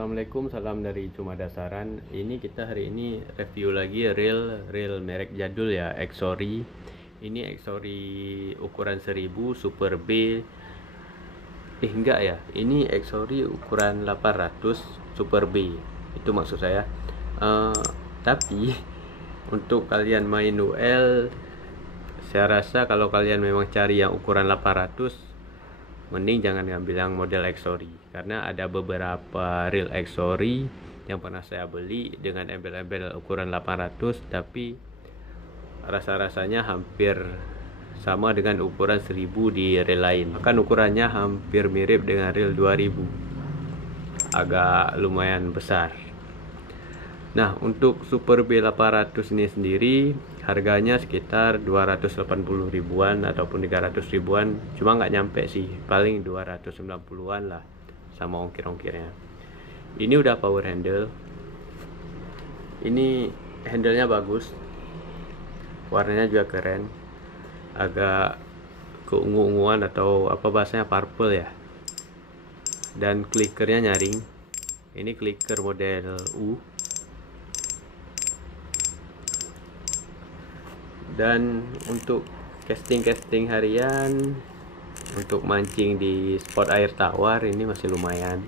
Assalamualaikum, salam dari Cuma Dasaran. Kita hari ini review lagi reel merek jadul ya, Exory. Ini Exory ukuran 1000 Super B. Enggak ya, ini Exory ukuran 800 Super B. Itu maksud saya. Tapi untuk kalian main UL, saya rasa kalau kalian memang cari yang ukuran 800, mending jangan ngambil yang model Exory, karena ada beberapa reel Exory yang pernah saya beli dengan embel-embel ukuran 800, tapi rasa-rasanya hampir sama dengan ukuran 1000 di reel lain. Bahkan ukurannya hampir mirip dengan reel 2000, agak lumayan besar. Nah, untuk Super B 800 ini sendiri harganya sekitar 280 ribuan ataupun 300 ribuan, cuma nggak nyampe sih, paling 290-an lah sama ongkir-ongkirnya. Ini udah power handle. Ini handlenya bagus, warnanya juga keren, agak keungu-unguan atau apa bahasanya, purple ya. Dan clickernya nyaring. Ini clicker model U. Dan untuk casting harian, untuk mancing di spot air tawar ini masih lumayan.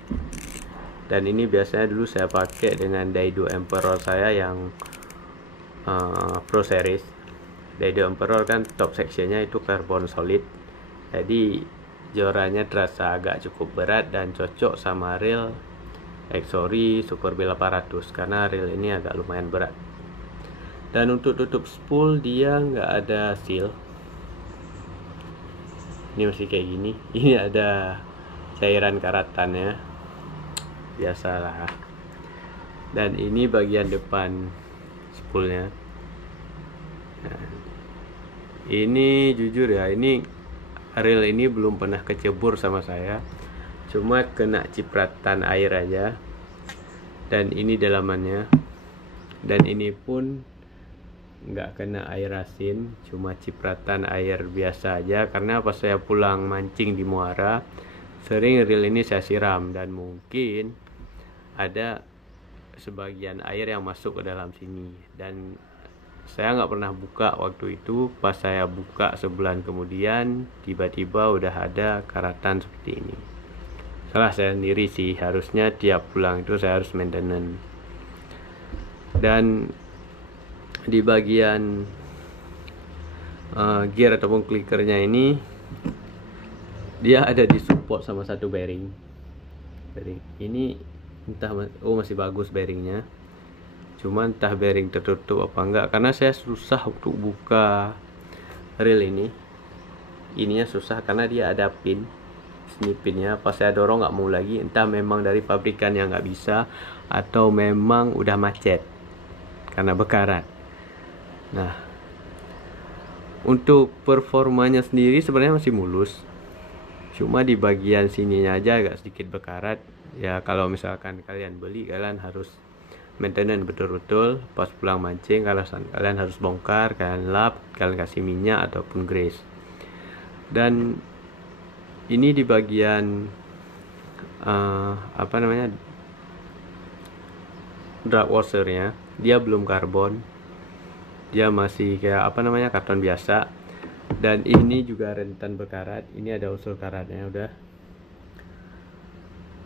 Dan ini biasanya dulu saya pakai dengan Daido Emperor saya yang Pro Series. Daido Emperor kan top sectionnya itu karbon solid, jadi jorannya terasa agak cukup berat dan cocok sama reel Exory Super B 800 karena reel ini agak lumayan berat. Dan untuk tutup spool dia nggak ada seal. Ini masih kayak gini. Ini ada cairan karatannya, biasalah. Dan ini bagian depan spoolnya. Nah, ini jujur ya, ini reel ini belum pernah kecebur sama saya, cuma kena cipratan air aja. Dan ini dalamannya. Dan ini pun nggak kena air asin, cuma cipratan air biasa aja, karena pas saya pulang mancing di Muara sering reel ini saya siram dan mungkin ada sebagian air yang masuk ke dalam sini. Dan saya nggak pernah buka waktu itu. Pas saya buka sebulan kemudian, tiba-tiba udah ada karatan seperti ini. Salah saya sendiri sih, harusnya tiap pulang itu saya harus maintenance. Dan di bagian gear ataupun clickernya ini, dia ada di support sama satu bearing ini. Entah, masih bagus bearingnya, cuma entah bearing tertutup apa enggak, karena saya susah untuk buka reel ini. Ininya susah karena dia ada pin, pinnya pas saya dorong nggak mau lagi, entah memang dari pabrikan yang nggak bisa atau memang udah macet karena bekarat. Nah, untuk performanya sendiri sebenarnya masih mulus, cuma di bagian sininya aja agak sedikit bekarat. Ya kalau misalkan kalian beli, kalian harus maintenance betul-betul. Pas pulang mancing, kalian harus bongkar, kalian lap, kalian kasih minyak ataupun grease. Dan ini di bagian drag washernya, dia belum karbon, dia masih kayak karton biasa. Dan ini juga rentan berkarat. Ini ada unsur karatnya udah.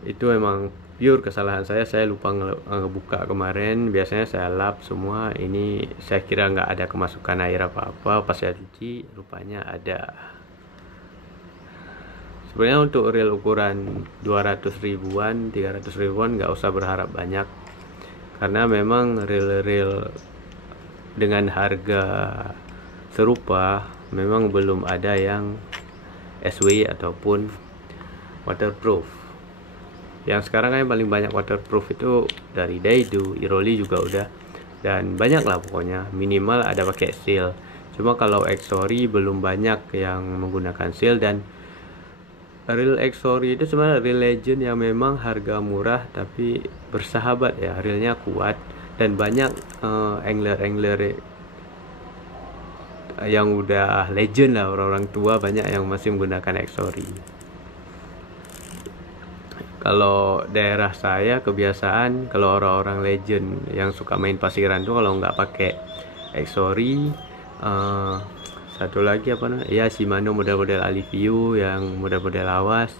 Itu emang pure kesalahan saya lupa ngebuka kemarin. Biasanya saya lap semua. Ini saya kira nggak ada kemasukan air apa-apa, pas saya cuci rupanya ada. Sebenarnya untuk reel ukuran 200 ribuan, 300 ribuan nggak usah berharap banyak, karena memang reel-reel dengan harga serupa memang belum ada yang SW ataupun waterproof. Yang sekarang kan yang paling banyak waterproof itu dari Daido, Iroli juga udah, dan banyak lah pokoknya, minimal ada pakai seal. Cuma kalau Exory belum banyak yang menggunakan seal. Dan reel Exory itu sebenarnya reel legend yang memang harga murah tapi bersahabat ya, reelnya kuat. Dan banyak angler yang udah legend lah, orang-orang tua banyak yang masih menggunakan Exory. kalau daerah saya kebiasaan kalau orang-orang legend yang suka main pasiran tuh kalau nggak pakai Exori, eh, satu lagi apa namanya ya Shimano model-model Alivio yang model-model lawas,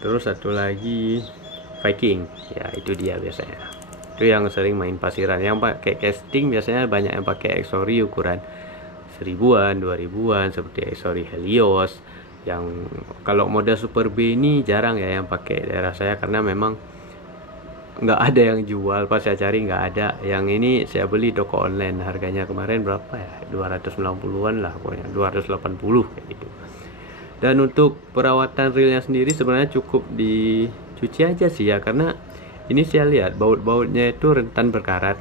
terus satu lagi Viking, ya itu dia biasanya, itu yang sering main pasiran. Yang pakai casting biasanya banyak yang pakai Exori ukuran 1000-an 2000-an seperti Exori Helios. Yang kalau model Super B ini jarang ya yang pakai daerah saya karena memang nggak ada yang jual, pas saya cari nggak ada. Yang ini saya beli toko online, harganya kemarin berapa ya, 290-an lah pokoknya, 280 kayak gitu. Dan untuk perawatan reelnya sendiri sebenarnya cukup dicuci aja sih ya, karena ini saya lihat baut-bautnya itu rentan berkarat.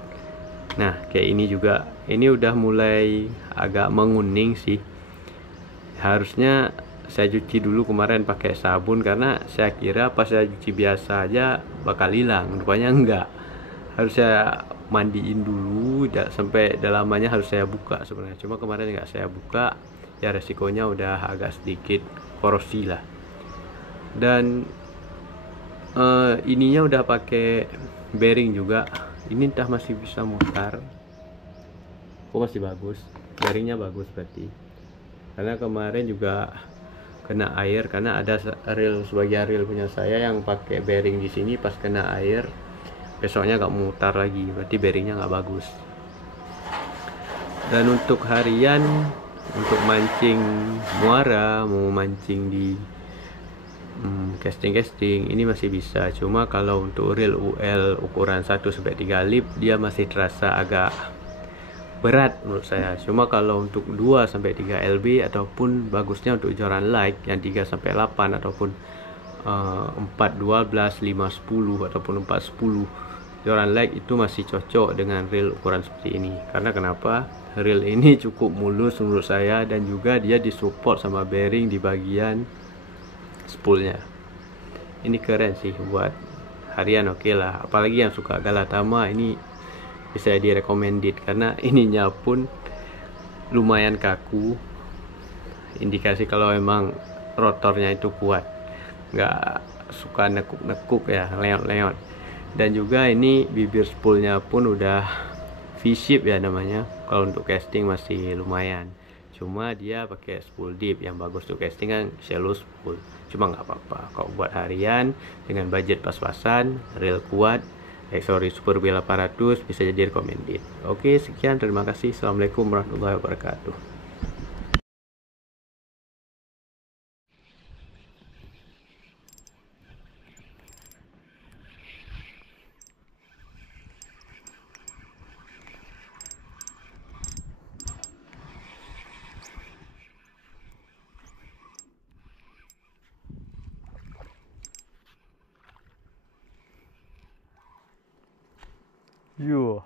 Nah kayak ini juga, ini udah mulai agak menguning sih. Harusnya saya cuci dulu kemarin pakai sabun karena saya kira pas saya cuci biasa aja bakal hilang, rupanya enggak. Harus saya mandiin dulu, sampai dalamannya harus saya buka sebenarnya. Cuma kemarin nggak saya buka, ya resikonya udah agak sedikit korosi lah. Dan ininya udah pakai bearing juga. Ini entah masih bisa mutar. Oh masih bagus, bearingnya bagus berarti. Karena kemarin juga kena air, karena ada reel, sebagian reel punya saya yang pakai bearing di sini, pas kena air besoknya nggak mutar lagi, berarti bearingnya nggak bagus. Dan untuk harian, untuk mancing muara, mau mancing di casting ini masih bisa. Cuma kalau untuk reel UL ukuran 1-3 lip dia masih terasa agak berat menurut saya. Cuma kalau untuk 2-3 lb ataupun bagusnya untuk joran light yang 3-8 ataupun 4-12, 5-10 ataupun 4-10 joran light itu masih cocok dengan reel ukuran seperti ini. Karena kenapa? Reel ini cukup mulus menurut saya, dan juga dia disupport sama bearing di bagian spoolnya. Ini keren sih buat harian, oke lah. Apalagi yang suka Galatama ini bisa direkomended karena ininya pun lumayan kaku, indikasi kalau memang rotornya itu kuat, nggak suka nekuk-nekuk ya, leot-leot. Dan juga ini bibir spoolnya pun udah V-shape ya namanya, kalau untuk casting masih lumayan. Cuma dia pakai spool deep, yang bagus untuk casting kan shallow spool. Cuma nggak apa-apa kalau buat harian dengan budget pas-pasan, reel kuat, Super B800 bisa jadi recommended. Oke, sekian, terima kasih. Assalamualaikum warahmatullahi wabarakatuh. Yo.